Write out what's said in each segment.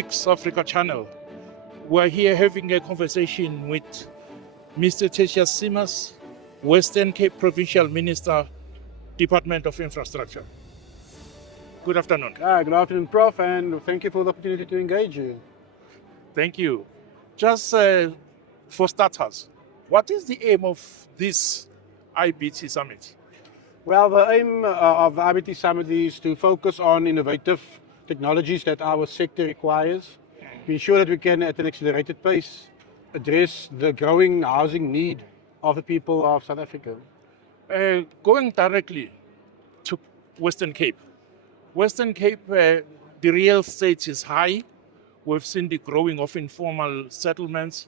BRICS Africa channel. We're here having a conversation with Mr. Tertius Simmers, Western Cape Provincial Minister, Department of Infrastructure. Good afternoon. Good afternoon, Prof, and thank you for the opportunity to engage you. Thank you. Just for starters, what is the aim of this IBT Summit? Well, the aim of the IBT Summit is to focus on innovative technologies that our sector requires, to ensure that we can, at an accelerated pace, address the growing housing need of the people of South Africa. Going directly to Western Cape. Western Cape, the real estate is high. We've seen the growing of informal settlements.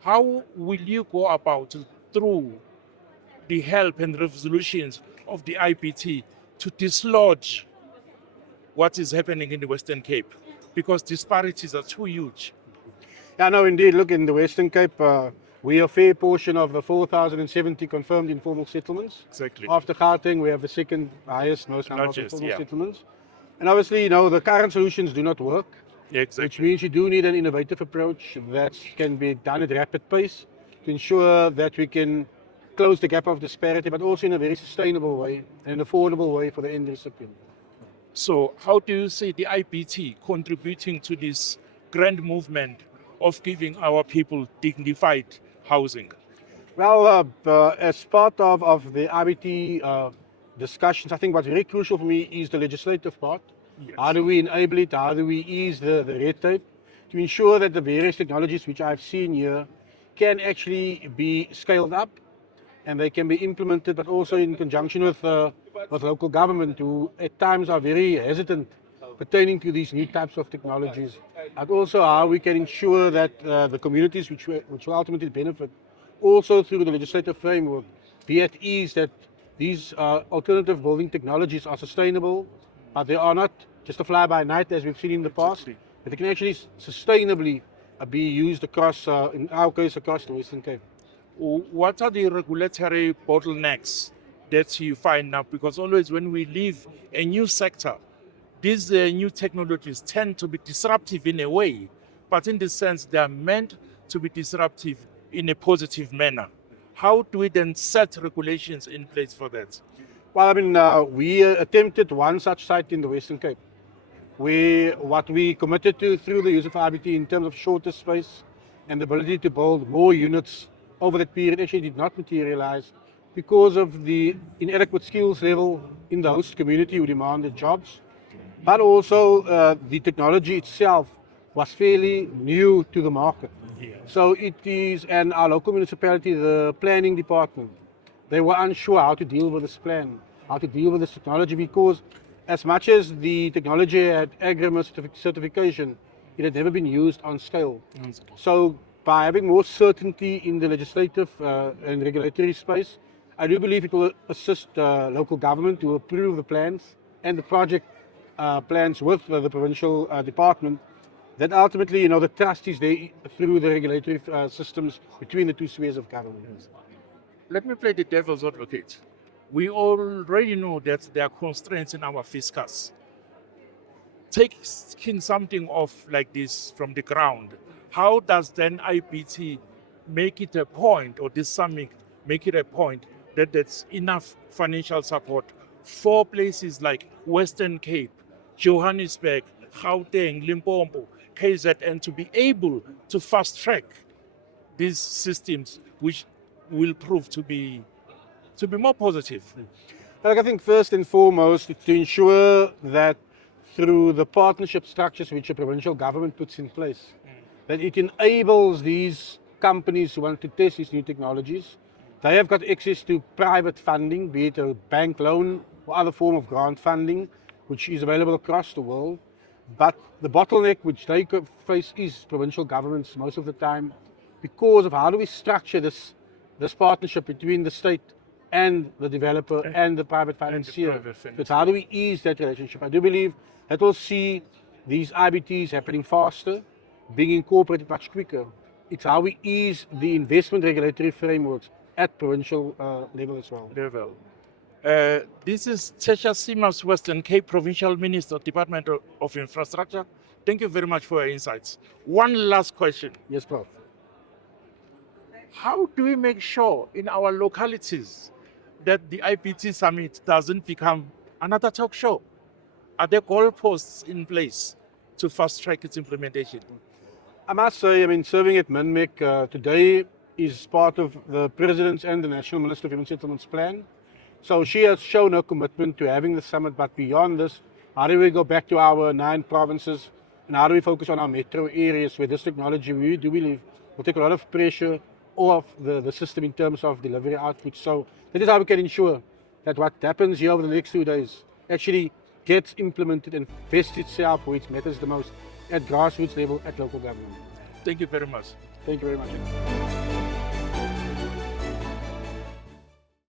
How will you go about through the help and resolutions of the IBT to dislodge what is happening in the Western Cape? Because disparities are too huge. Yeah, no, indeed. Look, in the Western Cape, we are a fair portion of the 4,070 confirmed informal settlements. Exactly. After Gauteng, we have the second highest, most number of Largest, informal yeah. settlements. And obviously, the current solutions do not work. Yeah, Which exactly. means you do need an innovative approach that can be done at rapid pace to ensure that we can close the gap of disparity, but also in a very sustainable way and an affordable way for the end recipient. So how do you see the IBT contributing to this grand movement of giving our people dignified housing? Well, as part of the IBT discussions, I think what's very crucial for me is the legislative part. Yes. How do we enable it? How do we ease the red tape to ensure that the various technologies which I've seen here can actually be scaled up and they can be implemented, but also in conjunction with local government, who at times are very hesitant pertaining to these new types of technologies, and also how we can ensure that the communities which will ultimately benefit also through the legislative framework be at ease that these alternative building technologies are sustainable, but they are not just a fly-by-night as we've seen in the past, Exactly. but they can actually sustainably be used across, in our case, across the Western Cape. What are the regulatory bottlenecks that you find now? Because always when we leave a new sector, these new technologies tend to be disruptive in a way, but in the sense they are meant to be disruptive in a positive manner. How do we then set regulations in place for that? Well, I mean, we attempted one such site in the Western Cape. What we committed to through the use of IBT in terms of shorter space and the ability to build more units over that period actually did not materialize because of the inadequate skills level in the host community who demanded jobs, but also the technology itself was fairly new to the market. Yeah. So it is, and our local municipality, the planning department, they were unsure how to deal with this plan, how to deal with this technology, because as much as the technology had agreement certification, it had never been used on scale. So by having more certainty in the legislative and regulatory space, I do believe it will assist local government to approve the plans and the project plans with the provincial department, that ultimately, the trust is there through the regulatory systems between the two spheres of government. Let me play the devil's advocate. We already know that there are constraints in our fiscus. Taking something off like this from the ground, how does then IBT make it a point, or this summit make it a point, that there's enough financial support for places like Western Cape, Johannesburg, Gauteng, Limpopo, KZN to be able to fast track these systems, which will prove to be more positive? I think first and foremost, it's to ensure that through the partnership structures which the provincial government puts in place, that it enables these companies who want to test these new technologies. They have got access to private funding, be it a bank loan or other form of grant funding, which is available across the world. But the bottleneck which they face is provincial governments most of the time, because of how do we structure this partnership between the state and the developer and the private financier. But how do we ease that relationship? I do believe that we'll see these IBTs happening faster, being incorporated much quicker. It's how we ease the investment regulatory frameworks at provincial level as well. This is Tertius Simmers, Western Cape Provincial Minister, Department of Infrastructure, Thank you very much for your insights. One last question. Yes, Prof. How do we make sure in our localities that the IBT Summit doesn't become another talk show? Are there goalposts in place to fast track its implementation? I must say, I mean, serving at MEC today is part of the President's and the National Minister of Human Settlements plan. So she has shown her commitment to having the summit, but beyond this, how do we go back to our 9 provinces and how do we focus on our metro areas where this technology, we do believe, will take a lot of pressure off the system in terms of delivery output. So that is how we can ensure that what happens here over the next 2 days actually gets implemented and vests itself where it matters the most, at grassroots level, at local government. Thank you very much. Thank you very much.